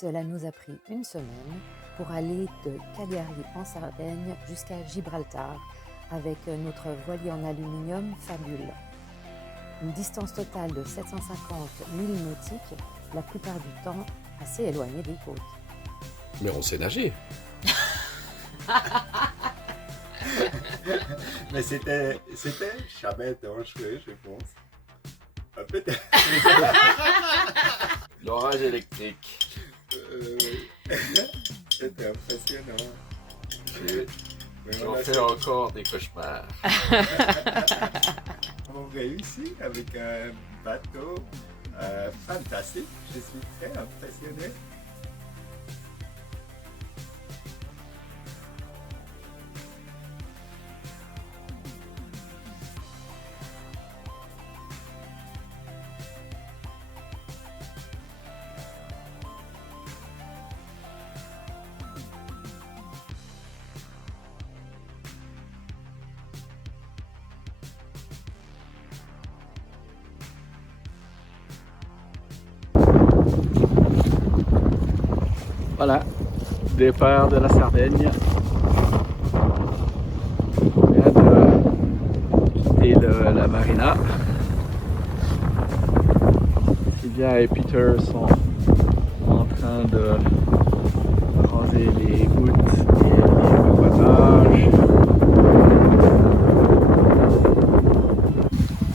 Cela nous a pris une semaine pour aller de Cagliari en Sardaigne jusqu'à Gibraltar avec notre voilier en aluminium Fabule. Une distance totale de 750 milles nautiques, la plupart du temps assez éloignée des côtes. Mais on sait nager. Mais c'était jamais dangereux, je pense. Peut-être. L'orage électrique. C'était impressionnant. J'en fais encore des cauchemars. On réussit avec un bateau fantastique. Je suis très impressionné. Voilà, départ de la Sardaigne. On vient de quitter la marina. Sylvia et Peter sont en train de ranger les gouttes et les rempoillages.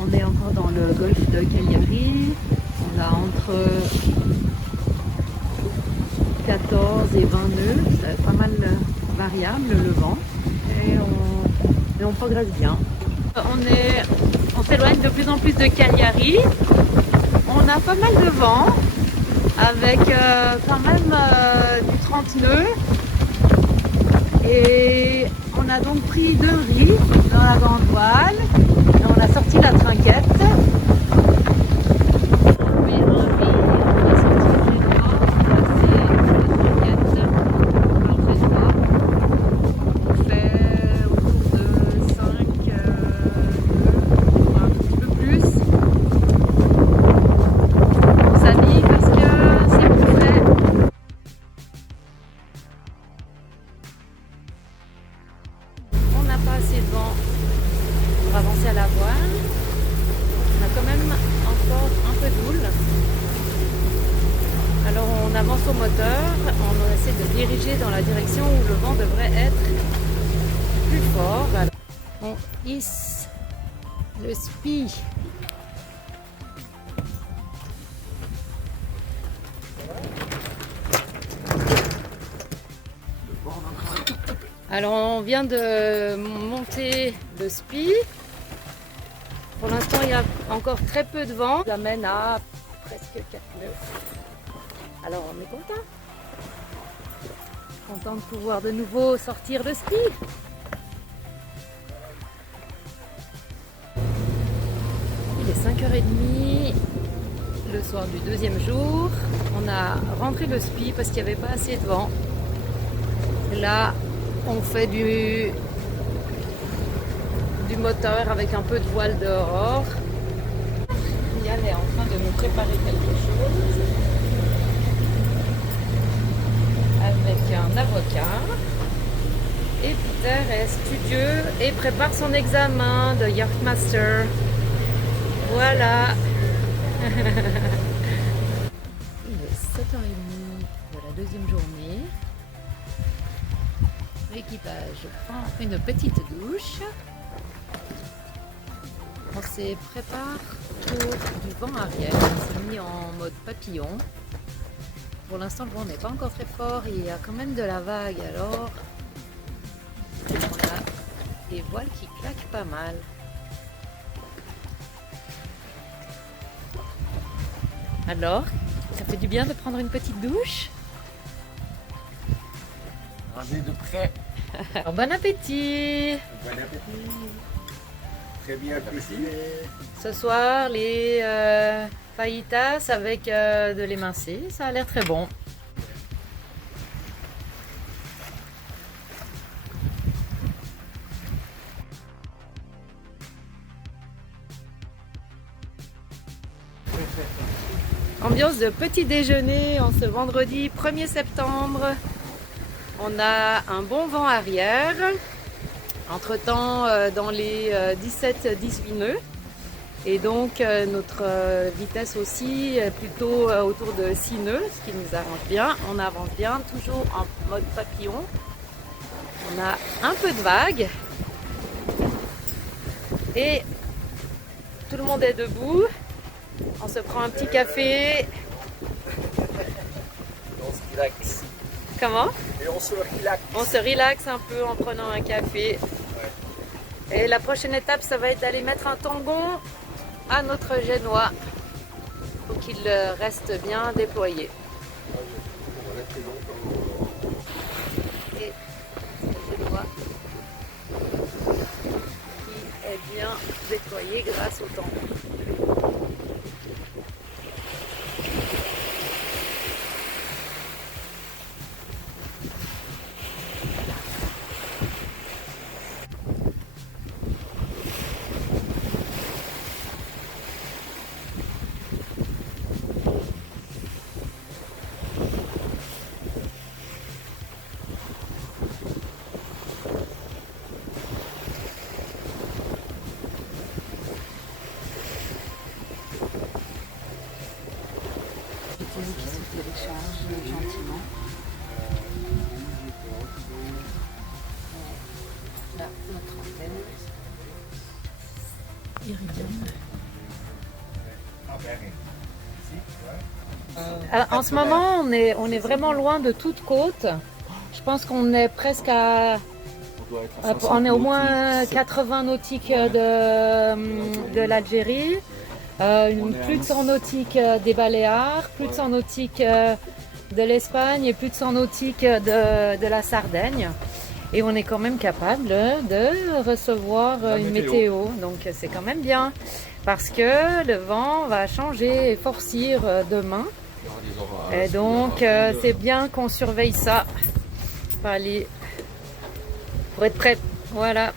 On est encore dans le golfe de Cagliari. On a entre 14 et 20 nœuds, c'est pas mal variable le vent et on progresse bien. On s'éloigne de plus en plus de Cagliari. On a pas mal de vent avec quand même du 30 nœuds et on a donc pris 2 riz dans la grande voile et on a sorti la trinquette. Pas assez de vent pour avancer à la voile. On a quand même encore un peu de houle. Alors on avance au moteur, on essaie de diriger dans la direction où le vent devrait être plus fort. Alors, on hisse le spi. Alors on vient de monter le spi. Pour l'instant il y a encore très peu de vent. Ça mène à presque 4 nœuds. Alors on est content. Content de pouvoir de nouveau sortir le spi. Il est 5h30 le soir du 2e jour. On a rentré le spi parce qu'il n'y avait pas assez de vent. Là, on fait du moteur avec un peu de voile dehors. Yann est en train de nous préparer quelque chose avec un avocat. Et Peter est studieux et prépare son examen de Yachtmaster. Voilà. Il est 7h30 de la 2e journée. L'équipage prend une petite douche. On se prépare pour du vent arrière. On s'est mis en mode papillon. Pour l'instant, le vent n'est pas encore très fort. Il y a quand même de la vague. Alors, on a des voiles qui claquent pas mal. Alors, ça fait du bien de prendre une petite douche? Rangez de près. Alors, bon appétit! Bon appétit. Très bien cuisiné. Ce soir, les fajitas avec de l'émincé, ça a l'air très bon. Ambiance de petit déjeuner en ce vendredi 1er septembre. On a un bon vent arrière. Entre-temps, dans les 17-18 nœuds. Et donc, notre vitesse aussi est plutôt autour de 6 nœuds, ce qui nous arrange bien. On avance bien, toujours en mode papillon. On a un peu de vagues. Et tout le monde est debout. On se prend un petit café. On se relaxe. Comment? Et on se relaxe. On se relaxe un peu en prenant un café. Et la prochaine étape, ça va être d'aller mettre un tangon à notre génois pour qu'il reste bien déployé. Et le génois qui est bien déployé grâce au tangon. Qui se télécharge gentiment. Là, notre antenne. Iridium. Alors, en ce moment, on est vraiment loin de toute côte. Je pense qu'on est presque à... On est au moins 80 nautiques de l'Algérie. Plus de 100 nautiques des Baléares, plus de 100 nautiques de l'Espagne et plus de 100 nautiques de la Sardaigne. Et on est quand même capable de recevoir une météo. Donc c'est quand même bien parce que le vent va changer et forcir demain. Et donc c'est bien qu'on surveille ça pour être prêt. Voilà.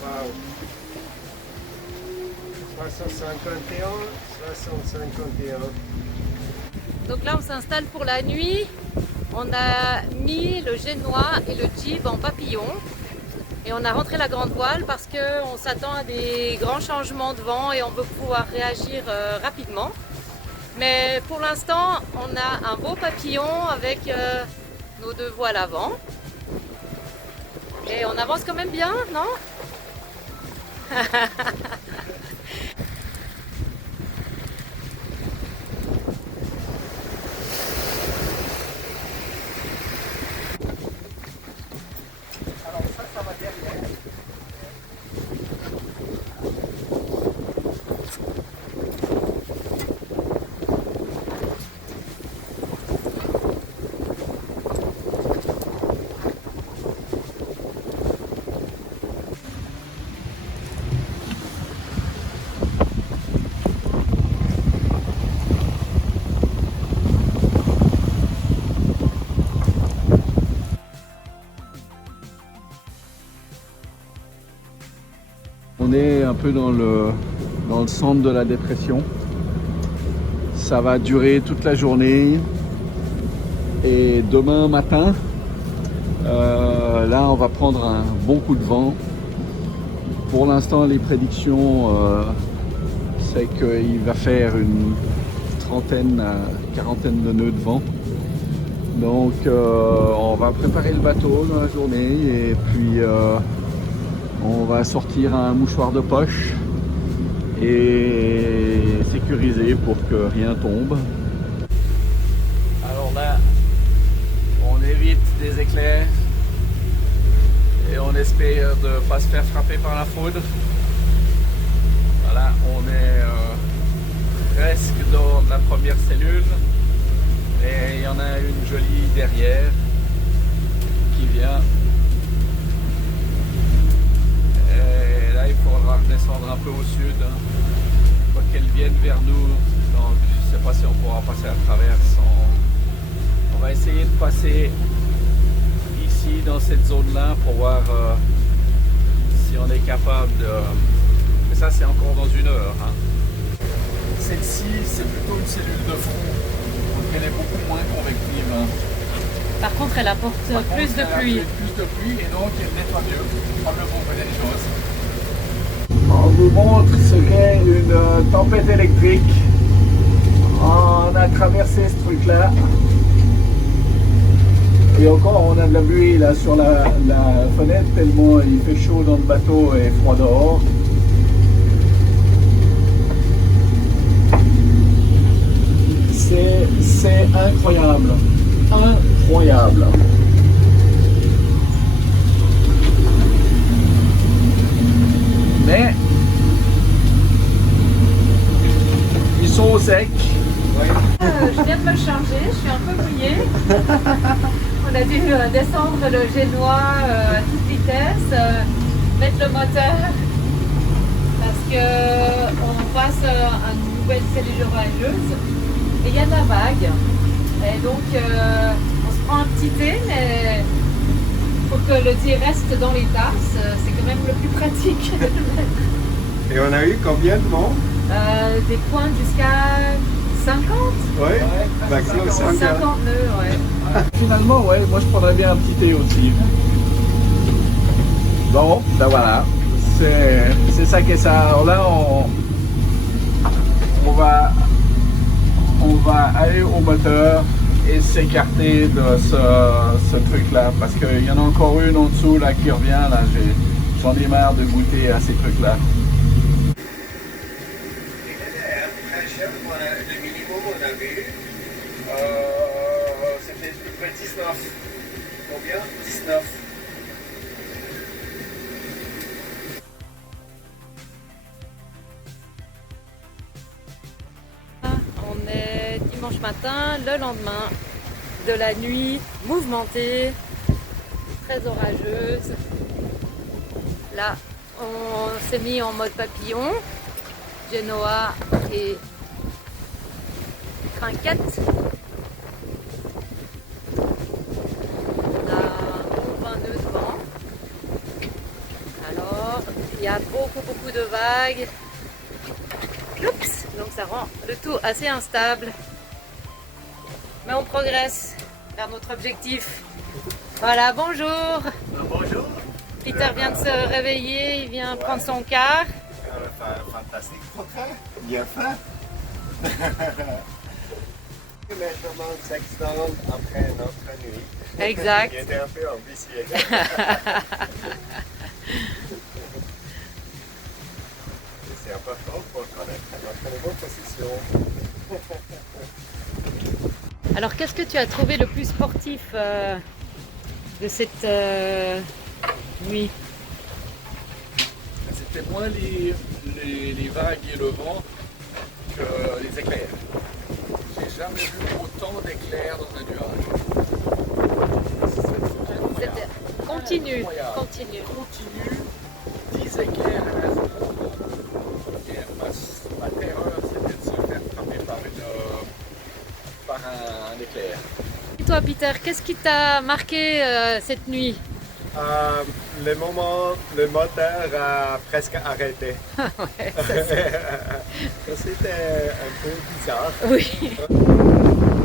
Wow. 351, 351. Donc là, on s'installe pour la nuit. On a mis le génois et le jib en papillon. Et on a rentré la grande voile parce qu'on s'attend à des grands changements de vent et on veut pouvoir réagir rapidement. Mais pour l'instant, on a un beau papillon avec nos deux voiles avant. Et on avance quand même bien, non? On est un peu dans le centre de la dépression. Ça va durer toute la journée. Et demain matin, là on va prendre un bon coup de vent. Pour l'instant les prédictions, c'est qu'il va faire une trentaine à quarantaine de nœuds de vent. Donc on va préparer le bateau dans la journée et puis on va sortir un mouchoir de poche et sécuriser pour que rien tombe. Alors là, on évite des éclairs et on espère de ne pas se faire frapper par la foudre. Voilà, on est presque dans la première cellule et il y en a une jolie derrière qui vient. va passer à travers on va essayer de passer ici dans cette zone-là pour voir si on est capable de... Mais ça c'est encore dans 1 heure. Hein. Celle-ci c'est plutôt une cellule de front, donc elle est beaucoup moins convective. Hein. Par contre, elle apporte plus de pluie. Plus de pluie et donc elle nettoie mieux, probablement peut des choses. On vous montre ce qu'est une tempête électrique. On a traversé ce truc-là. Et encore, on a de la buée là sur la fenêtre tellement il fait chaud dans le bateau et froid dehors. C'est incroyable. Incroyable. Mais ils sont au sec. Je viens de me changer, je suis un peu mouillée. On a dû descendre le génois à toute vitesse, mettre le moteur parce qu'on passe à une nouvelle cellule orageuse et il y a de la vague. Et donc on se prend un petit thé, mais pour que le thé reste dans les tasses, c'est quand même le plus pratique. Et on a eu combien de vent? Des points jusqu'à 50. Oui, maximum 50. 50 nœuds, ouais. Finalement, ouais, moi je prendrais bien un petit thé aussi. Bon, ben voilà, c'est ça qu'est ça. Alors là, on va aller au moteur et s'écarter de ce truc-là parce qu'il y en a encore une en dessous là qui revient. Là, j'en ai marre de goûter à ces trucs-là. Le minimum on avait eu, c'était à peu près 19. Combien? 19. On est dimanche matin, le lendemain de la nuit mouvementée, très orageuse. Là, on s'est mis en mode papillon. Genoa et Trinquette. On a 20 nœuds de vent. Alors, il y a beaucoup de vagues. Oups, donc ça rend le tout assez instable. Mais on progresse vers notre objectif. Voilà, bonjour. Bonjour. Peter vient de se réveiller, il vient prendre son quart. Fantastique contrat. Bien fait. Maintenant 6 secondes après notre nuit. Exact. Il était un peu ambitieux. C'est important pour connaître notre nouvelle position. Alors, qu'est-ce que tu as trouvé le plus sportif de cette nuit? C'était moins les vagues et le vent que les éclairs. J'ai jamais vu autant d'éclairs dans un nuage. C'était continue, Incroyable. continue. Continue, 10 éclairs à la seconde. Et ma terreur, c'était de se faire frapper par un éclair. Et toi, Peter, qu'est-ce qui t'a marqué cette nuit? Le moment, le moteur a presque arrêté. Ouais, Ça, c'était un peu bizarre. oui.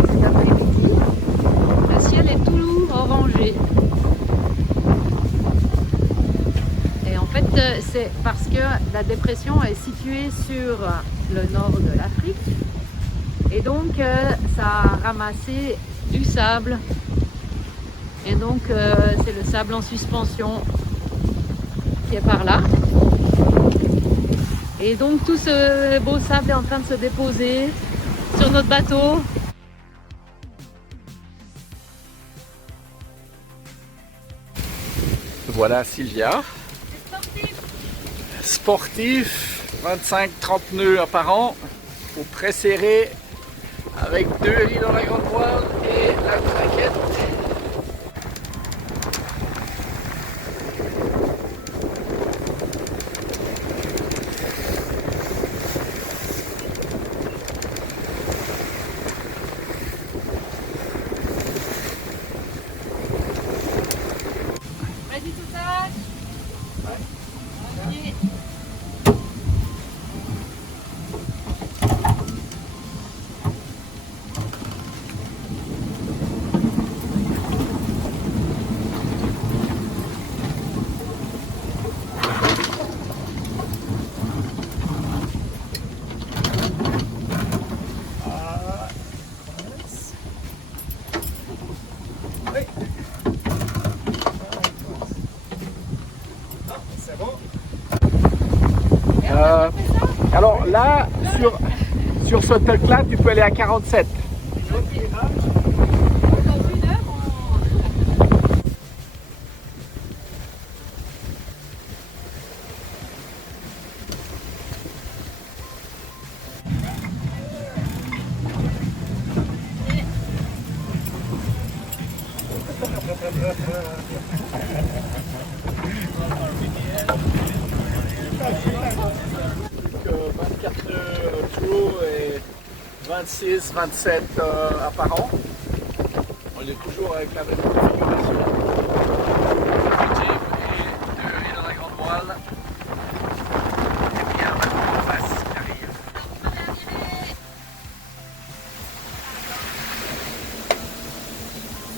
Cet après-midi, le ciel est tout orangé. Et en fait, c'est parce que la dépression est située sur le nord de l'Afrique. Et donc, ça a ramassé du sable. Et donc, c'est le sable en suspension qui est par là. Et donc, tout ce beau sable est en train de se déposer sur notre bateau. Voilà Sylvia. Sportif, 25-30 nœuds par an, pour préserrer avec 2 riz dans la grande voile et la Trinquette. Alors là, sur ce tuck-là, tu peux aller à 47. Donc 24 nœuds true et 26, 27 apparents. On est toujours avec la même configuration. Le jib et 2 œillets dans la grande voile. Et puis un bateau en face qui arrive.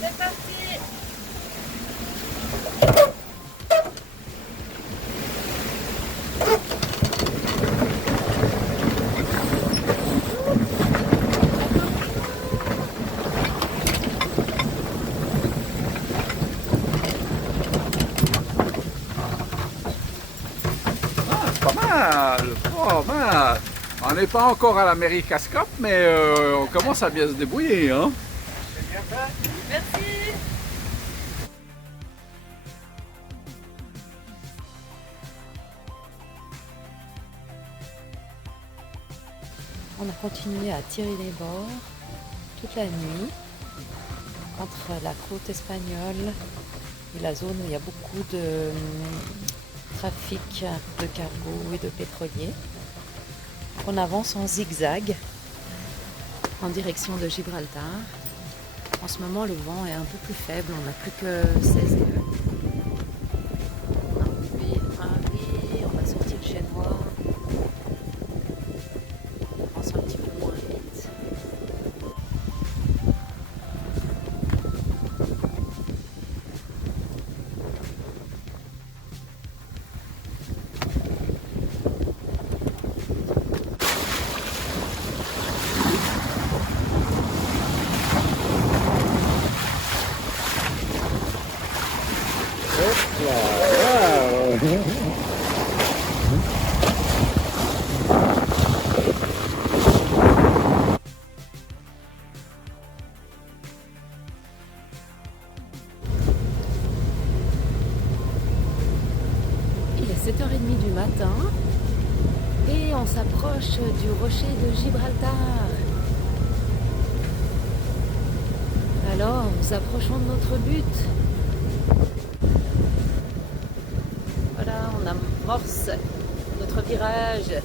C'est parti! Pas mal, pas mal. On n'est pas encore à l'America's Cup, mais on commence à bien se débrouiller. Hein. Merci! On a continué à tirer les bords toute la nuit entre la côte espagnole et la zone où il y a beaucoup de trafic de cargos et de pétroliers. On avance en zigzag en direction de Gibraltar. En ce moment, le vent est un peu plus faible, on n'a plus que 16 nœuds. On va sortir le Génois. On avance un petit peu moins vite. Il est 7h30 du matin et on s'approche du rocher de Gibraltar. Alors, nous approchons de notre but. Voilà, on amorce notre virage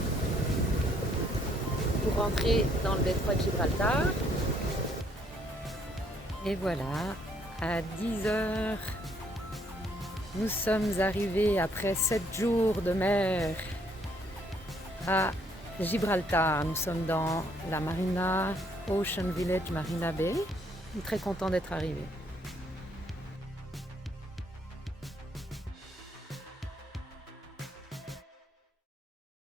pour rentrer dans le détroit de Gibraltar. Et voilà, à 10h, nous sommes arrivés après 7 jours de mer à Gibraltar. Nous sommes dans la Marina Ocean Village Marina Bay. Je suis très content d'être arrivés.